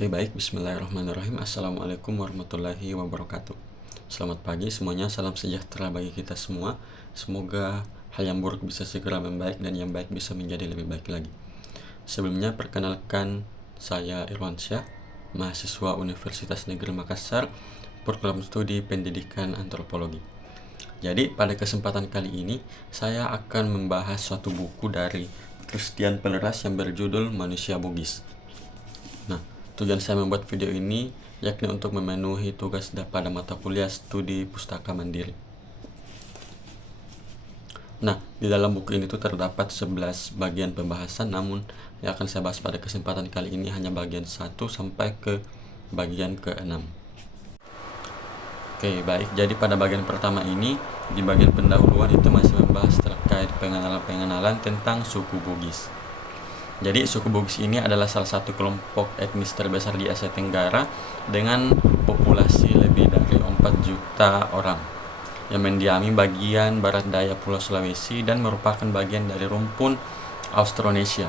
Oke, baik, bismillahirrahmanirrahim. Assalamualaikum warahmatullahi wabarakatuh. Selamat pagi semuanya, salam sejahtera bagi kita semua. Semoga hal yang buruk bisa segera membaik dan yang baik bisa menjadi lebih baik lagi. Sebelumnya, perkenalkan, saya Irwansyah, mahasiswa Universitas Negeri Makassar, program studi pendidikan antropologi. Jadi, pada kesempatan kali ini, saya akan membahas suatu buku dari Christian Pelleras yang berjudul Manusia Bugis. Nah, tujuan saya membuat video ini yakni untuk memenuhi tugas pada mata kuliah studi pustaka mandiri. Nah, di dalam buku ini tuh terdapat 11 bagian pembahasan, namun yang akan saya bahas pada kesempatan kali ini hanya bagian 1 sampai ke bagian ke-6. Oke, baik. Jadi pada bagian pertama ini, di bagian pendahuluan itu masih membahas terkait pengenalan tentang suku Bugis. Jadi suku Bugis ini adalah salah satu kelompok etnis terbesar di Asia Tenggara dengan populasi lebih dari 4 juta orang yang mendiami bagian barat daya Pulau Sulawesi dan merupakan bagian dari rumpun Austronesia.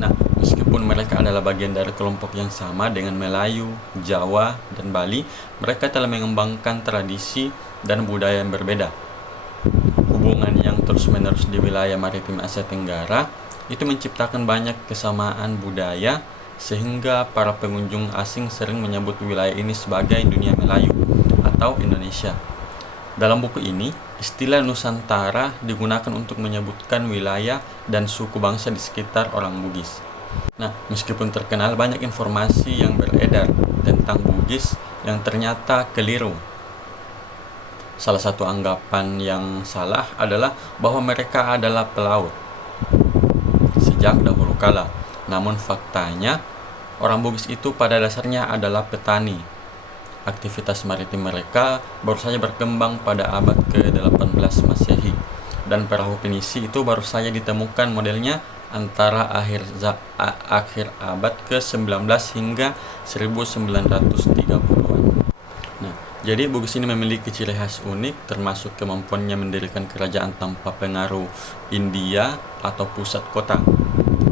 Nah, meskipun mereka adalah bagian dari kelompok yang sama dengan Melayu, Jawa, dan Bali, mereka telah mengembangkan tradisi dan budaya yang berbeda. Hubungan yang terus-menerus di wilayah maritim Asia Tenggara itu menciptakan banyak kesamaan budaya sehingga para pengunjung asing sering menyebut wilayah ini sebagai dunia Melayu atau Indonesia. Dalam buku ini, istilah Nusantara digunakan untuk menyebutkan wilayah dan suku bangsa di sekitar orang Bugis. Nah, meskipun terkenal, banyak informasi yang beredar tentang Bugis yang ternyata keliru. Salah satu anggapan yang salah adalah bahwa mereka adalah pelaut sejak dahulu kala. Namun faktanya, orang Bugis itu pada dasarnya adalah petani. Aktivitas maritim mereka baru saja berkembang pada abad ke-18 Masehi, dan perahu pinisi itu baru saja ditemukan modelnya antara akhir abad ke-19 hingga 1930-an. Nah, jadi Bugis ini memiliki ciri khas unik, termasuk kemampuannya mendirikan kerajaan tanpa pengaruh India atau pusat kota,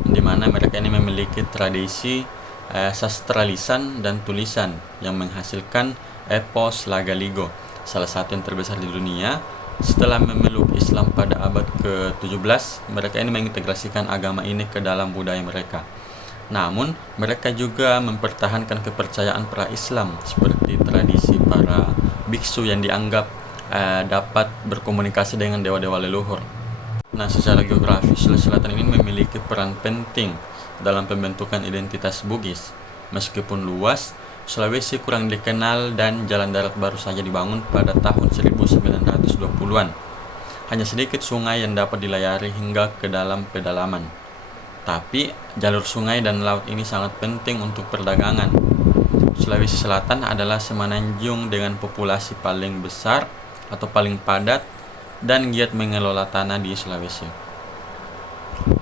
di mana mereka ini memiliki tradisi sastra lisan dan tulisan yang menghasilkan epos Lagaligo, salah satu yang terbesar di dunia. Setelah memeluk Islam pada abad ke-17, mereka ini mengintegrasikan agama ini ke dalam budaya mereka. Namun, mereka juga mempertahankan kepercayaan pra-Islam seperti tradisi para biksu yang dianggap dapat berkomunikasi dengan dewa-dewa leluhur. Nah, secara geografis, Sulawesi Selatan ini memiliki peran penting dalam pembentukan identitas Bugis. Meskipun luas, Sulawesi kurang dikenal dan jalan darat baru saja dibangun pada tahun 1920-an. Hanya sedikit sungai yang dapat dilayari hingga ke dalam pedalaman. Tapi, jalur sungai dan laut ini sangat penting untuk perdagangan. Sulawesi Selatan adalah semenanjung dengan populasi paling besar atau paling padat dan giat mengelola tanah di Sulawesi.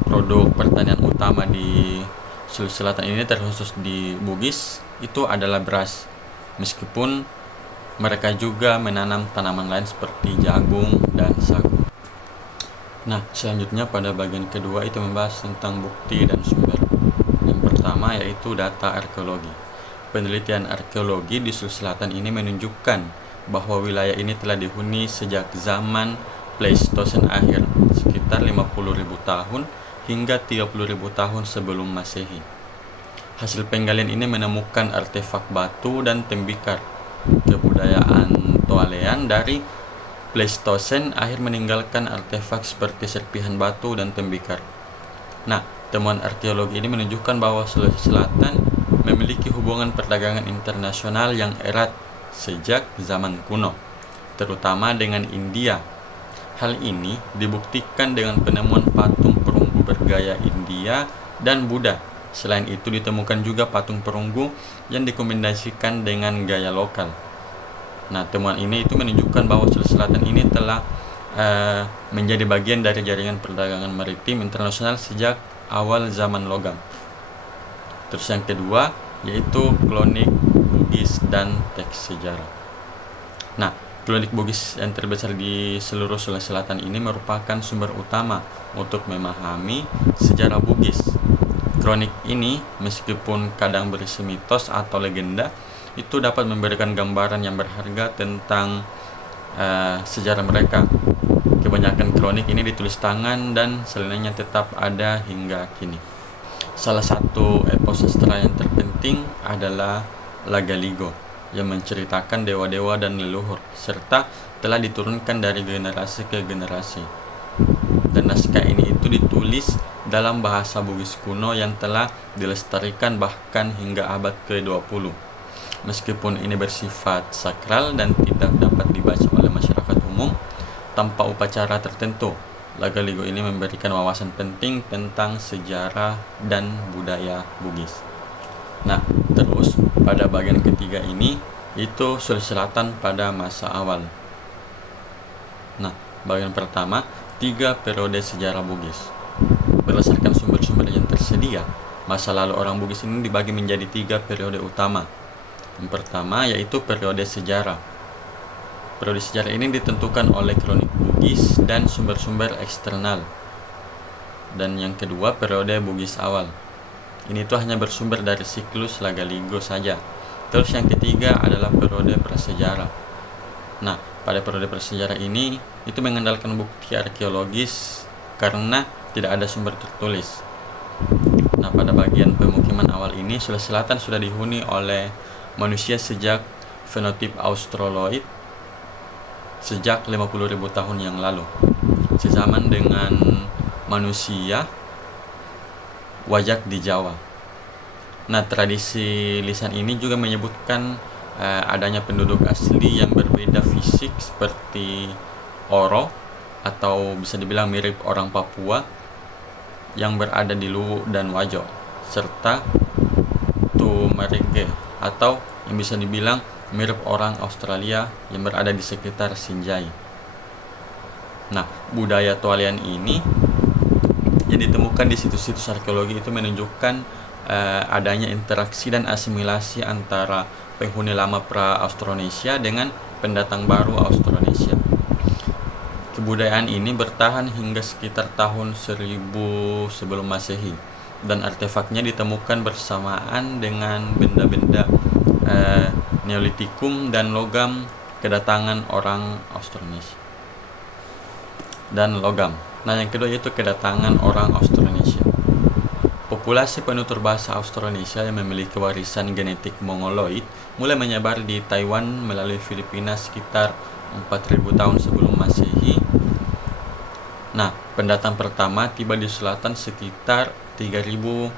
Produk pertanian utama di Sulawesi Selatan ini, terkhusus di Bugis, itu adalah beras. Meskipun mereka juga menanam tanaman lain seperti jagung dan sagu. Nah, selanjutnya pada bagian kedua itu membahas tentang bukti dan sumber. Yang pertama yaitu data arkeologi. Penelitian arkeologi di Sulawesi Selatan ini menunjukkan bahwa wilayah ini telah dihuni sejak zaman Pleistosen akhir, sekitar 50.000 tahun hingga 30.000 tahun sebelum Masehi. Hasil penggalian ini menemukan artefak batu dan tembikar. Kebudayaan Toalean dari Pleistosen akhir meninggalkan artefak seperti serpihan batu dan tembikar. Nah, temuan arkeologi ini menunjukkan bahwa Sulawesi Selatan memiliki hubungan perdagangan internasional yang erat sejak zaman kuno, terutama dengan India. Hal ini dibuktikan dengan penemuan patung perunggu bergaya India dan Buddha. Selain itu ditemukan juga patung perunggu yang dikombinasikan dengan gaya lokal. Nah, temuan ini itu menunjukkan bahwa Sulawesi Selatan ini telah menjadi bagian dari jaringan perdagangan maritim internasional sejak awal zaman logam. Terus yang kedua yaitu kronik Bugis dan teks sejarah. Nah, kronik Bugis yang terbesar di seluruh Sulawesi Selatan ini merupakan sumber utama untuk memahami sejarah Bugis. Kronik ini meskipun kadang berisi mitos atau legenda, itu dapat memberikan gambaran yang berharga tentang sejarah mereka. Kebanyakan kronik ini ditulis tangan dan selingannya tetap ada hingga kini. Salah satu epos sastra yang terpenting adalah Lagaligo yang menceritakan dewa-dewa dan leluhur serta telah diturunkan dari generasi ke generasi. Dan naskah ini itu ditulis dalam bahasa Bugis kuno yang telah dilestarikan bahkan hingga abad ke-20. Meskipun ini bersifat sakral dan tidak dapat dibaca oleh masyarakat umum tanpa upacara tertentu, Lagaligo ini memberikan wawasan penting tentang sejarah dan budaya Bugis. Nah, terus pada bagian ketiga ini itu Sulawesi Selatan pada masa awal. Nah, bagian pertama, 3 periode sejarah Bugis. Berdasarkan sumber-sumber yang tersedia, masa lalu orang Bugis ini dibagi menjadi 3 periode utama. Yang pertama yaitu periode sejarah. Periode sejarah ini ditentukan oleh kronik Bugis dan sumber-sumber eksternal. Dan yang kedua periode Bugis awal. Ini tuh hanya bersumber dari siklus Lagaligo saja. Terus yang ketiga adalah periode prasejarah. Nah, pada periode prasejarah ini itu mengandalkan bukti arkeologis karena tidak ada sumber tertulis. Nah, pada bagian pemukiman awal ini Sulawesi Selatan sudah dihuni oleh manusia sejak fenotip australoid sejak 50.000 tahun yang lalu, sezaman dengan manusia wajak di Jawa. Nah, tradisi lisan ini juga menyebutkan adanya penduduk asli yang berbeda fisik seperti Oro atau bisa dibilang mirip orang Papua yang berada di Luwu dan Wajo, serta Tumarege atau yang bisa dibilang mirip orang Australia yang berada di sekitar Sinjai. Nah, budaya Tualian ini yang ditemukan di situs-situs arkeologi itu menunjukkan adanya interaksi dan asimilasi antara penghuni lama pra-Austronesia dengan pendatang baru Austronesia. Kebudayaan ini bertahan hingga sekitar tahun 1000 sebelum Masehi dan artefaknya ditemukan bersamaan dengan benda-benda Neolitikum dan logam kedatangan orang Austronesia. Dan logam. Nah, yang kedua yaitu kedatangan orang Austronesia. Populasi penutur bahasa Austronesia yang memiliki warisan genetik Mongoloid mulai menyebar di Taiwan melalui Filipina sekitar 4000 tahun sebelum Masehi. Nah, pendatang pertama tiba di selatan sekitar 3000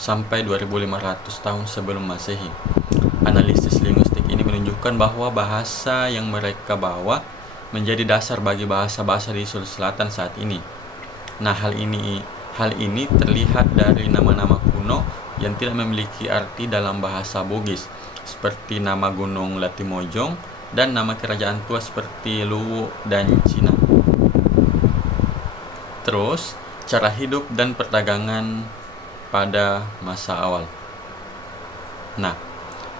sampai 2500 tahun sebelum Masehi. Analisis linguistik ini menunjukkan bahwa bahasa yang mereka bawa menjadi dasar bagi bahasa-bahasa di Sulawesi Selatan saat ini. Nah, hal ini terlihat dari nama-nama kuno yang tidak memiliki arti dalam bahasa Bugis, seperti nama gunung Latimojong dan nama kerajaan tua seperti Luwu dan Cina. Terus, cara hidup dan perdagangan pada masa awal. Nah,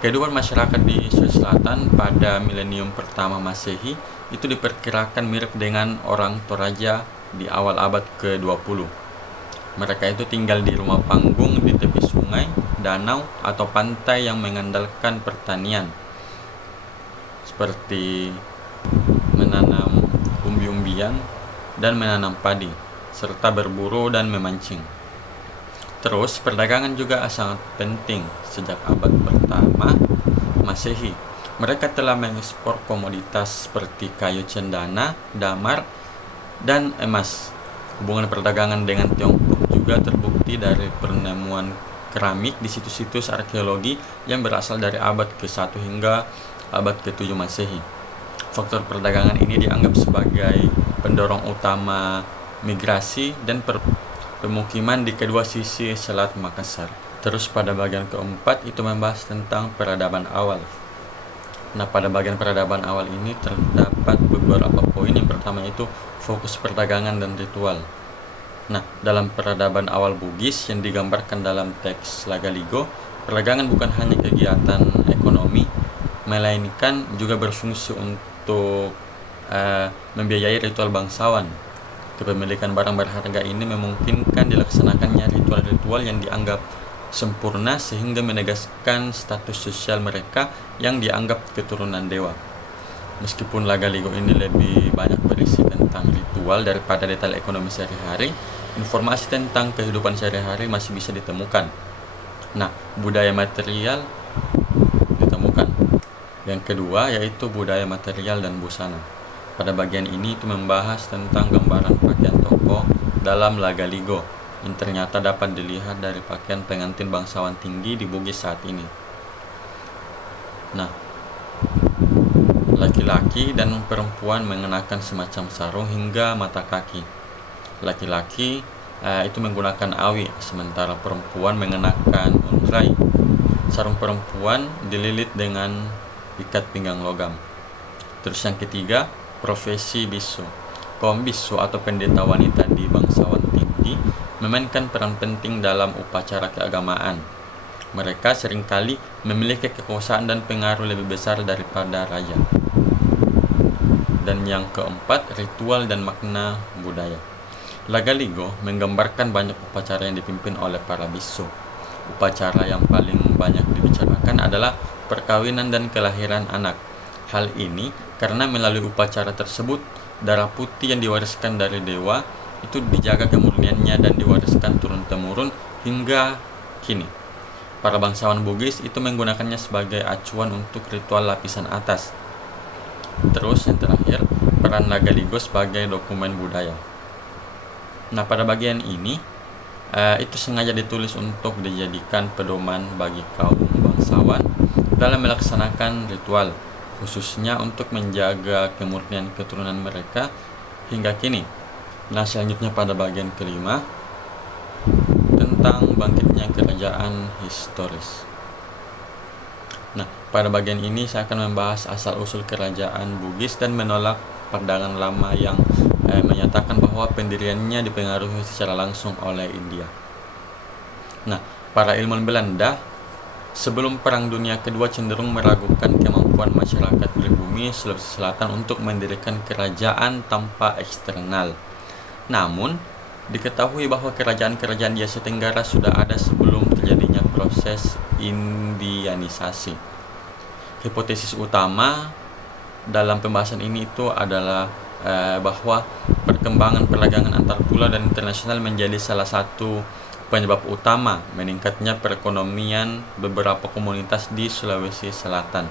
kehidupan masyarakat di Sulawesi Selatan pada milenium pertama Masehi itu diperkirakan mirip dengan orang Toraja di awal abad ke-20. Mereka itu tinggal di rumah panggung di tepi sungai, danau, atau pantai yang mengandalkan pertanian, seperti menanam umbi-umbian dan menanam padi, serta berburu dan memancing. Terus, perdagangan juga sangat penting sejak abad pertama Masehi. Mereka telah mengekspor komoditas seperti kayu cendana, damar, dan emas. Hubungan perdagangan dengan Tiongkok juga terbukti dari penemuan keramik di situs-situs arkeologi yang berasal dari abad ke-1 hingga abad ke-7 Masehi. Faktor perdagangan ini dianggap sebagai pendorong utama migrasi dan pemukiman di kedua sisi Selat Makassar. Terus pada bagian keempat itu membahas tentang peradaban awal. Nah, pada bagian peradaban awal ini terdapat beberapa poin. Yang pertama itu fokus perdagangan dan ritual. Nah, dalam peradaban awal Bugis yang digambarkan dalam teks Lagaligo, perdagangan bukan hanya kegiatan ekonomi, melainkan juga berfungsi untuk membiayai ritual bangsawan. Kepemilikan barang berharga ini memungkinkan dilaksanakannya ritual-ritual yang dianggap sempurna sehingga menegaskan status sosial mereka yang dianggap keturunan dewa. Meskipun Lagaligo ini lebih banyak berisi tentang ritual daripada detail ekonomi sehari-hari, informasi tentang kehidupan sehari-hari masih bisa ditemukan. Nah, budaya material ditemukan. Yang kedua yaitu budaya material dan busana. Pada bagian ini itu membahas tentang gambaran pakaian tokoh dalam Lagaligo yang ternyata dapat dilihat dari pakaian pengantin bangsawan tinggi di Bugis saat ini. Nah, laki-laki dan perempuan mengenakan semacam sarung hingga mata kaki. Laki-laki itu menggunakan awi, sementara perempuan mengenakan unrai. Sarung perempuan dililit dengan ikat pinggang logam. Terus yang ketiga, profesi bisu. Kaum bisu atau pendeta wanita di bangsawan tinggi memainkan peran penting dalam upacara keagamaan. Mereka seringkali memiliki kekuasaan dan pengaruh lebih besar daripada raja. Dan yang keempat, ritual dan makna budaya. Lagaligo menggambarkan banyak upacara yang dipimpin oleh para bisu. Upacara yang paling banyak dibicarakan adalah perkawinan dan kelahiran anak. Hal ini karena melalui upacara tersebut, darah putih yang diwariskan dari dewa itu dijaga kemurniannya dan diwariskan turun-temurun hingga kini. Para bangsawan Bugis itu menggunakannya sebagai acuan untuk ritual lapisan atas. Terus yang terakhir, peran Lagaligo sebagai dokumen budaya. Nah, pada bagian ini itu sengaja ditulis untuk dijadikan pedoman bagi kaum bangsawan dalam melaksanakan ritual, khususnya untuk menjaga kemurnian keturunan mereka hingga kini. Nah, selanjutnya pada bagian kelima tentang bangkitnya kerajaan historis. Nah, pada bagian ini saya akan membahas asal-usul kerajaan Bugis dan menolak pandangan lama yang menyatakan bahwa pendiriannya dipengaruhi secara langsung oleh India. Nah, para ilmuwan Belanda sebelum Perang Dunia Kedua cenderung meragukan kemampuan masyarakat pribumi Sulawesi Selatan untuk mendirikan kerajaan tanpa eksternal. Namun, diketahui bahwa kerajaan-kerajaan di Asia Tenggara sudah ada sebelum terjadinya proses indianisasi. Hipotesis utama dalam pembahasan ini itu adalah bahwa perkembangan perdagangan antar pulau dan internasional menjadi salah satu penyebab utama meningkatnya perekonomian beberapa komunitas di Sulawesi Selatan.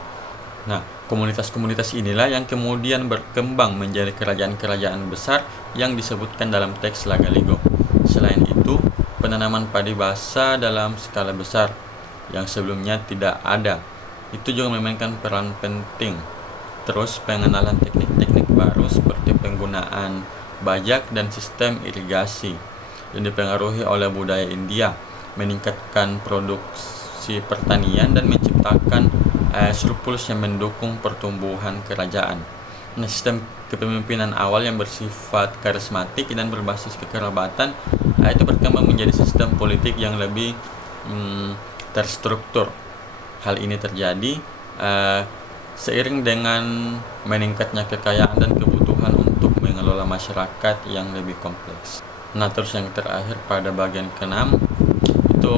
Nah, komunitas-komunitas inilah yang kemudian berkembang menjadi kerajaan-kerajaan besar yang disebutkan dalam teks Lagaligo. Selain itu, penanaman padi basa dalam skala besar yang sebelumnya tidak ada itu juga memainkan peran penting. Terus pengenalan teknik-teknik baru seperti penggunaan bajak dan sistem irigasi yang dipengaruhi oleh budaya India meningkatkan produksi pertanian dan menciptakan surplus yang mendukung pertumbuhan kerajaan. Nah, sistem kepemimpinan awal yang bersifat karismatik dan berbasis kekerabatan itu berkembang menjadi sistem politik yang lebih terstruktur. Hal ini terjadi seiring dengan meningkatnya kekayaan dan kebutuhan untuk mengelola masyarakat yang lebih kompleks. Nah, terus yang terakhir pada bagian ke-6 itu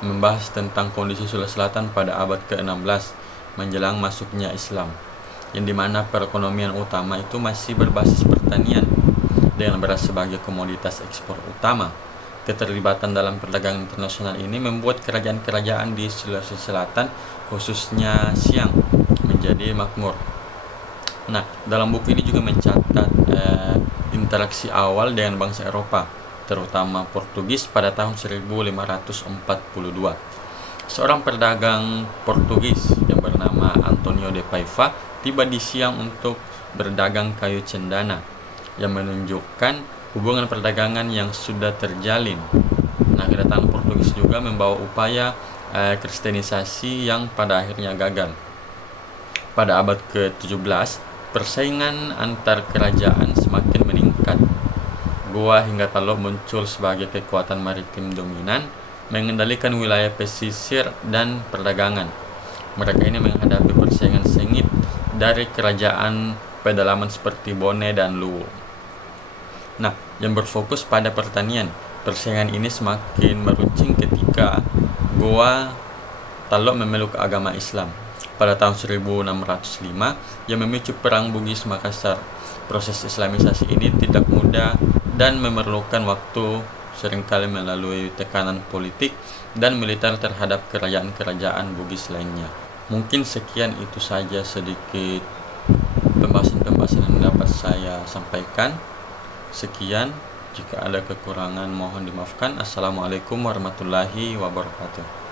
membahas tentang kondisi Sulawesi Selatan pada abad ke-16 menjelang masuknya Islam, yang dimana perekonomian utama itu masih berbasis pertanian dengan beras sebagai komoditas ekspor utama. Keterlibatan dalam perdagangan internasional ini membuat kerajaan-kerajaan di Sulawesi Selatan, khususnya Siang, menjadi makmur. Nah, dalam buku ini juga mencatat interaksi awal dengan bangsa Eropa, terutama Portugis pada tahun 1542. Seorang pedagang Portugis yang bernama Antonio de Paiva tiba di Siang untuk berdagang kayu cendana, yang menunjukkan hubungan perdagangan yang sudah terjalin. Nah, kedatangan Portugis juga membawa upaya kristenisasi yang pada akhirnya gagal. Pada abad ke-17, persaingan antar kerajaan semakin meningkat. Goa hingga Talo muncul sebagai kekuatan maritim dominan, mengendalikan wilayah pesisir dan perdagangan. Mereka ini menghadapi persaingan sengit dari kerajaan pedalaman seperti Bone dan Luwu. Nah, yang berfokus pada pertanian. Persaingan ini semakin meruncing ketika Goa Talok memeluk agama Islam. Pada tahun 1605, yang memicu Perang Bugis Makassar. Proses islamisasi ini tidak mudah dan memerlukan waktu, seringkali melalui tekanan politik dan militer terhadap kerajaan-kerajaan Bugis lainnya. Mungkin sekian itu saja sedikit pembahasan-pembahasan yang dapat saya sampaikan. Sekian, jika ada kekurangan mohon dimaafkan. Assalamualaikum warahmatullahi wabarakatuh.